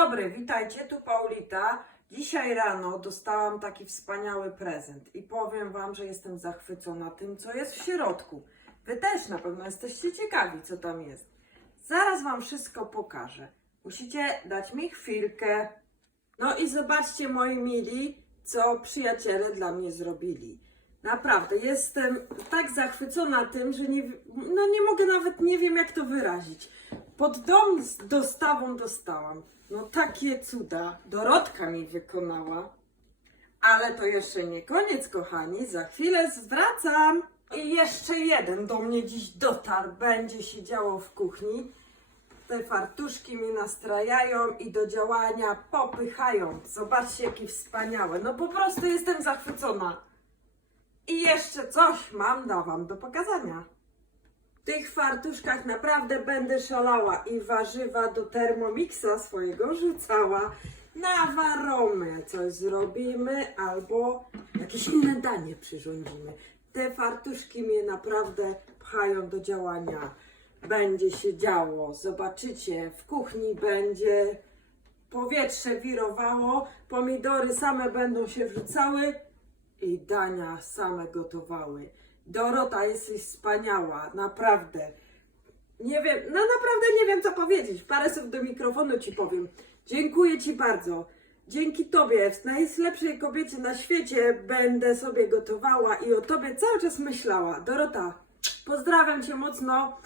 dobry, witajcie, tu Paulita. Dzisiaj rano dostałam taki wspaniały prezent i powiem Wam, że jestem zachwycona tym, co jest w środku. Wy też na pewno jesteście ciekawi, co tam jest. Zaraz Wam wszystko pokażę. Musicie dać mi chwilkę. No i zobaczcie, moi mili, co przyjaciele dla mnie zrobili. Naprawdę, jestem tak zachwycona tym, że nie, no nie mogę nawet, nie wiem jak to wyrazić. Pod dom z dostawą dostałam. No takie cuda. Dorotka mi wykonała. Ale to jeszcze nie koniec, kochani. Za chwilę zwracam. I jeszcze jeden do mnie dziś dotarł. Będzie się działo w kuchni. Te fartuszki mnie nastrajają i do działania popychają. Zobaczcie, jakie wspaniałe. No po prostu jestem zachwycona. I jeszcze coś mam dla Wam do pokazania. Tych fartuszkach naprawdę będę szalała i warzywa do termomixa swojego rzucała. Na waromę coś zrobimy albo jakieś inne danie przyrządzimy. Te fartuszki mnie naprawdę pchają do działania. Będzie się działo. Zobaczycie, w kuchni będzie powietrze wirowało, pomidory same będą się wrzucały i dania same gotowały. Dorota, jesteś wspaniała, naprawdę. Nie wiem, no naprawdę nie wiem co powiedzieć. Parę słów do mikrofonu ci powiem. Dziękuję ci bardzo. Dzięki tobie, w najlepszej kobiecie na świecie, będę sobie gotowała i o tobie cały czas myślała. Dorota, pozdrawiam cię mocno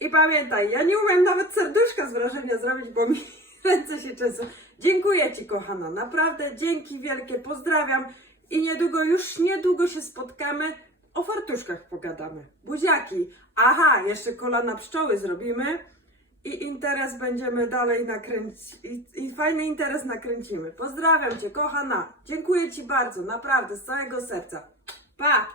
i pamiętaj, ja nie umiem nawet serduszka z wrażenia zrobić, bo mi ręce się często. Dziękuję ci, kochana, naprawdę dzięki wielkie, pozdrawiam i niedługo, już niedługo się spotkamy. O fartuszkach pogadamy. Buziaki. Aha, jeszcze kolana pszczoły zrobimy. I interes będziemy dalej nakręcić. I, I fajny interes nakręcimy. Pozdrawiam Cię, kochana. Dziękuję Ci bardzo, naprawdę, z całego serca. Pa!